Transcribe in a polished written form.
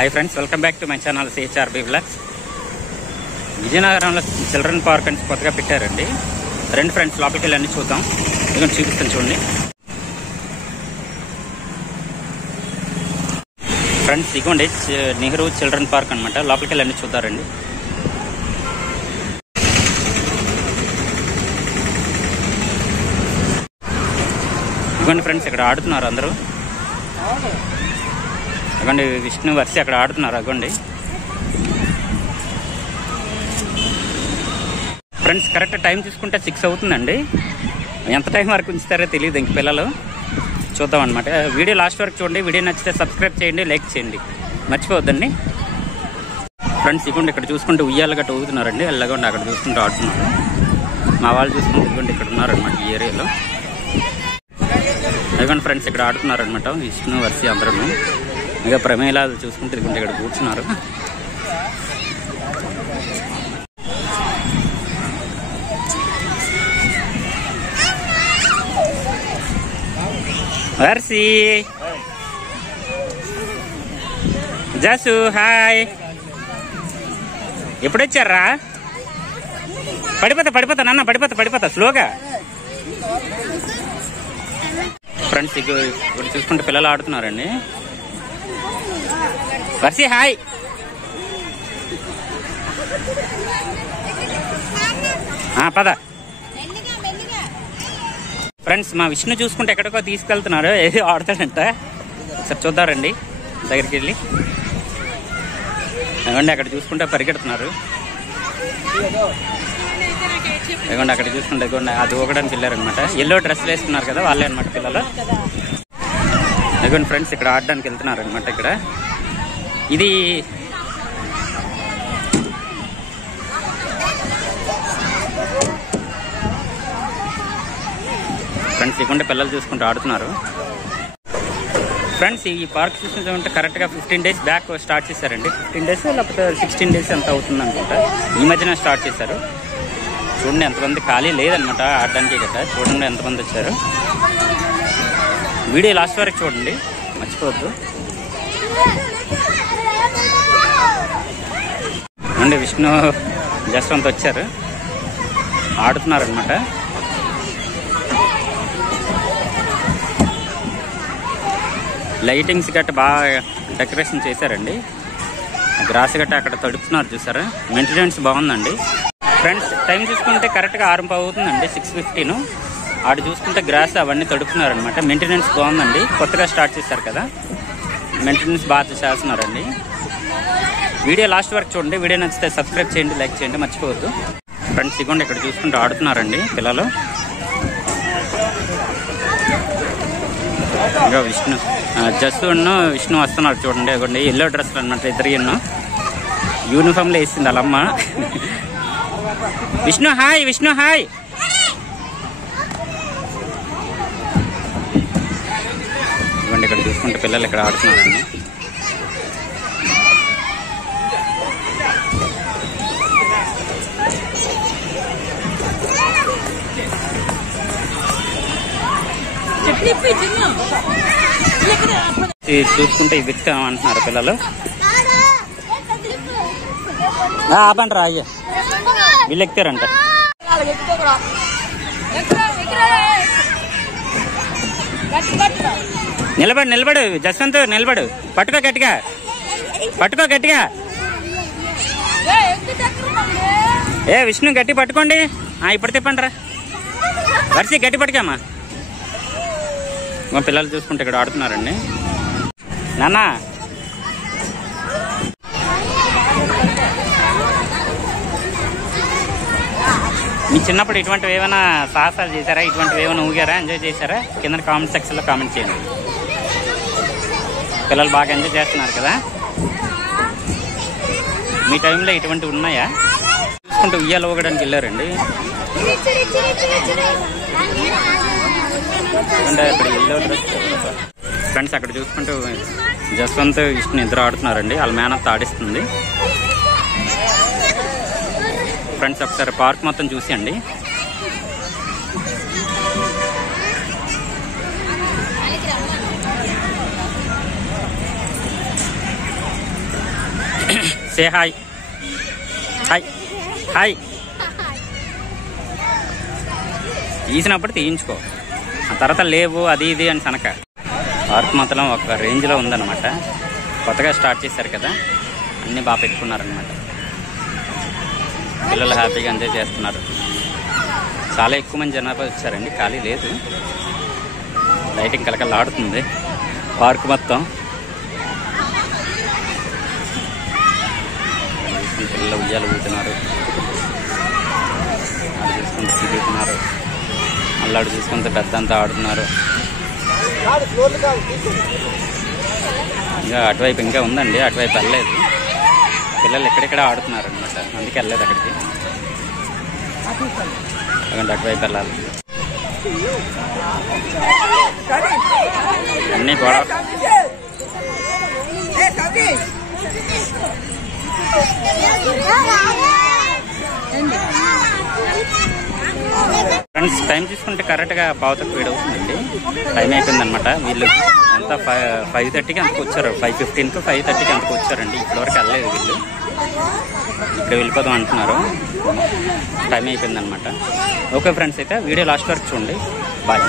Hi friends, welcome back to my channel CHRB vlogs. విజయనగరంలో children park అని కొత్తగా పెట్టారండి. రెండు ఫ్రెండ్స్ లోపలికి వెళ్ళి అన్ని చూద్దాం. ఇదిగోండి చూపిస్తాను చూడండి ఫ్రెండ్స్. ఇదిగోండి నెహ్రూ చిల్డ్రన్ పార్క్ అనమాట. లోపలికి వెళ్ళి అన్ని చూద్దారండి. ఇదిగోండి ఫ్రెండ్స్, ఇక్కడ ఆడుతున్నారు అందరూ. అగోండి విష్ణు వర్షి అక్కడ ఆడుతున్నారు. అగోండి ఫ్రెండ్స్, కరెక్ట్ టైం చూసుకుంటే 6 అవుతుందండి. ఎంత టైం వరకు ఉంచుతారో తెలియదు ఇంక పిల్లలు. చూద్దాం అనమాట. వీడియో లాస్ట్ వరకు చూడండి. వీడియో నచ్చితే సబ్స్క్రైబ్ చేయండి, లైక్ చేయండి, మర్చిపోవద్దండి ఫ్రెండ్స్. ఇదిగోండి ఇక్కడ చూసుకుంటే ఉయ్యాలు గట్ట ఊగుతున్నారండి. వెళ్ళగొండి అక్కడ చూసుకుంటూ ఆడుతున్నారు. మా వాళ్ళు చూసుకుంటే ఇదిగోండి ఇక్కడ ఉన్నారనమాట ఈ ఏరియాలో. ఇదిగోండి ఫ్రెండ్స్, ఇక్కడ ఆడుతున్నారనమాట విష్ణు వర్షి అందరూ. ఇక ప్రమేలాలు చూసుకుంటే ఇదిగోండి ఇక్కడ కూర్చున్నారు. వర్షి, జసు హాయ్. ఎప్పుడొచ్చారా? పడిపోతా నాన్న, పడిపోతా స్లోగా ఫ్రెండ్స్. ఇప్పుడు చూసుకుంటే పిల్లలు ఆడుతున్నారండి. వర్షి హాయ్. పద ఫ్రెండ్స్. మా విష్ణు చూసుకుంటే ఎక్కడికో తీసుకెళ్తున్నారు. ఏది ఆడతాడంట. ఒకసారి చూద్దారండి దగ్గరికి వెళ్ళి. ఇవ్వండి అక్కడ చూసుకుంటే పరిగెడుతున్నారు. ఇవ్వండి అక్కడ చూసుకుంటే ఇవ్వండి అది ఊగడానికి వెళ్ళారనమాట. ఎల్లో డ్రెస్సులు వేసుకున్నారు కదా వాళ్ళే అనమాట పిల్లలు. ఇవ్వండి ఫ్రెండ్స్, ఇక్కడ ఆడడానికి వెళ్తున్నారు అనమాట. ఇక్కడ ఇది ఫ్రెండ్స్ ఇవ్వండి పిల్లలు చూసుకుంటూ ఆడుతున్నారు. ఫ్రెండ్స్ ఈ పార్క్ చూసుకుంటే కరెక్ట్గా 15 days బ్యాక్ స్టార్ట్ చేశారండి. 15 days లేకపోతే 16 days ఎంత అవుతుంది అనుకుంటా. ఈ మధ్యన స్టార్ట్ చేశారు. చూడండి ఎంతమంది ఖాళీ లేదనమాట ఆడడానికి గట్రా. చూడండి ఎంతమంది వచ్చారు. వీడియో లాస్ట్ వరకు చూడండి, మర్చిపోవద్దు అండి. విష్ణు జస్వంత్ వచ్చారు, ఆడుతున్నారనమాట. లైటింగ్స్ గట్ట బాగా డెకరేషన్ చేశారండి. గ్రాస్ గట్ట అక్కడ తడుపుతున్నారు చూసారా. మెయింటెనెన్స్ బాగుందండి ఫ్రెండ్స్. టైం చూసుకుంటే కరెక్ట్గా 6 అవుతుందండి. 6:15. ఆడు చూసుకుంటే గ్రాస్ అవన్నీ తడుపుతున్నారు అనమాట. మెయింటెనెన్స్ బాగుందండి. కొత్తగా స్టార్ట్ చేశారు కదా, మెయింటెనెన్స్ బాగా చేస్తున్నారండి. వీడియో లాస్ట్ వరకు చూడండి. వీడియో నచ్చితే సబ్స్క్రైబ్ చేయండి, లైక్ చేయండి, మర్చిపోవద్దు ఫ్రెండ్స్. ఇదిగోండి ఇక్కడ చూసుకుంటూ ఆడుతున్నారండి పిల్లలు. ఇంకా విష్ణు వస్తున్నారు చూడండి. ఇదిగోండి ఎల్లో డ్రెస్లు అనమాట. ఇద్దరు యూనిఫామ్లో వేసింది వాళ్ళమ్మ. Vishnu hi, Vishnu hi. ఇవ్వండి ఇక్కడ చూసుకుంటే పిల్లలు ఇక్కడ ఆడుతున్నారండి. చూసుకుంటే వెతుకామంటున్నారు పిల్లలు. ఆపండి అయ్యా, వీళ్ళు ఎక్కుతారంట. నిలబడు జస్వంత్, నిలబడు. పట్టుకో గట్టిగా. విష్ణు గట్టి పట్టుకోండి. ఇప్పుడు తిప్పండి రా. వర్షి గట్టి పట్టుకోమ్మా. మా పిల్లలు చూసుకుంటే ఇక్కడ ఆడుతున్నారండి. నాన్న మీ చిన్నప్పుడు ఇటువంటివి ఏమైనా సాహసాలు చేశారా? ఇటువంటివి ఏమైనా ఊగారా? ఎంజాయ్ చేశారా? కింద కామెంట్ సెక్షన్లో కామెంట్ చేయండి. పిల్లలు బాగా ఎంజాయ్ చేస్తున్నారు కదా. మీ టైంలో ఇటువంటివి ఉన్నాయా? చూసుకుంటే ఉయ్యాలు ఊగడానికి వెళ్ళారండి. అంటే అక్కడ ఎల్లో డ్రెస్ ఫ్రెండ్స్. అక్కడ చూసుకుంటూ జస్వంత్ విష్ణు ఇద్దరు ఆడుతున్నారండి. వాళ్ళ మేనత్త ఆడిస్తుంది ఫ్రెండ్స్. ఒకసారి పార్క్ మొత్తం చూసేయండి. Say hi. Hi hi. తీసినప్పుడు తీయించుకో, ఆ తర్వాత లేవు అది ఇది అని సనక. పార్క్ మాత్రం ఒక రేంజ్లో ఉందన్నమాట. కొత్తగా స్టార్ట్ చేశారు కదా, అన్నీ బాగా పెట్టుకున్నారనమాట. పిల్లలు హ్యాపీగా ఎంజాయ్ చేస్తున్నారు. చాలా ఎక్కువ మంది జనాభా వచ్చారండి, ఖాళీ లేదు. లైటింగ్ కలకలాడుతుంది పార్క్ మొత్తం. పిల్లలు ఉయ్యాలు ఊతున్నారు, ఆడు చూసుకుంటూ తిరుగుతున్నారు, అల్లాడు చూసుకుంటూ పెద్దంతా ఆడుతున్నారు. ఇంకా అటువైపు ఇంకా ఉందండి, అటువైపు వెళ్ళలేదు. పిల్లలు ఎక్కడెక్కడ ఆడుతున్నారు అనమాట, అందుకే వెళ్ళలేదు అక్కడికి. ఎందుకంటే అటువైపు వెళ్ళాలి. అన్నీ గొడవ. ఫ్రెండ్స్ టైం చూసుకుంటే కరెక్ట్గా పావుతకు వీడు అవుతుందండి. టైం అయిపోయిందనమాట. వీళ్ళు ఎంత 5:30కి అంతకు వచ్చారు, 5:15కి 5:30కి అంతకు వచ్చారండి. ఇప్పటివరకు వెళ్ళలేదు వీళ్ళు. ఇక్కడ వెళ్ళిపోదాం అంటున్నారు. టైం అయిపోయిందనమాట. ఓకే ఫ్రెండ్స్, అయితే వీడియో లాస్ట్ వరకు చూడండి. బాయ్.